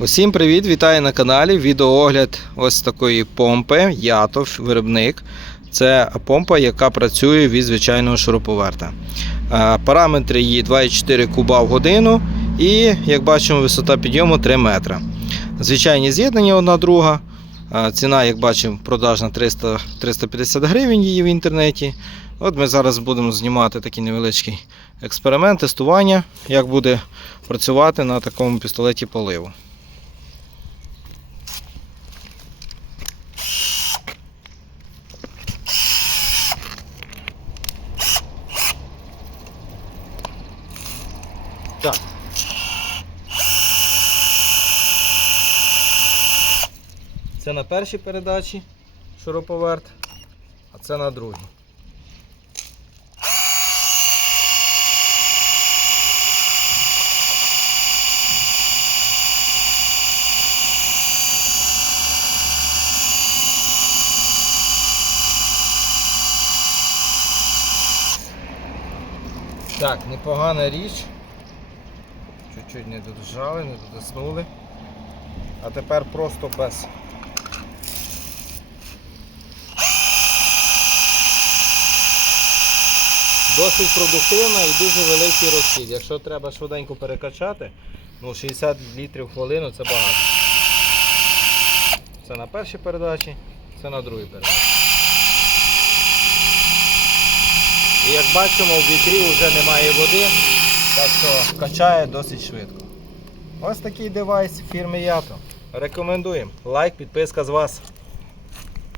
Усім привіт! Вітаю на каналі. Відеоогляд ось такої помпи Ятов виробник. Це помпа, яка працює від звичайного шуруповерта. Е, Параметри її 2,4 куба в годину і, як бачимо, висота підйому 3 метри. Звичайні з'єднання одна друга. Е, Ціна, як бачимо, продажна 300, 350 гривень її в інтернеті. От ми зараз будемо знімати такий невеличкий експеримент, тестування, як буде працювати на такому пістолеті поливу. Так. Це на першій передачі шуруповерт, а це на другій. Так, непогана річ. Чуть-чуть не додержали, не додиснули. А тепер просто без. Досить продуктивна і дуже великий розхід. Якщо треба швиденько перекачати, ну 60 літрів в хвилину це багато. Це на першій передачі, це на другій передачі. І як бачимо, в вітрі вже немає води, так що качає досить швидко. Ось такий девайс фірми Ято. Рекомендуємо. Лайк, підписка з вас.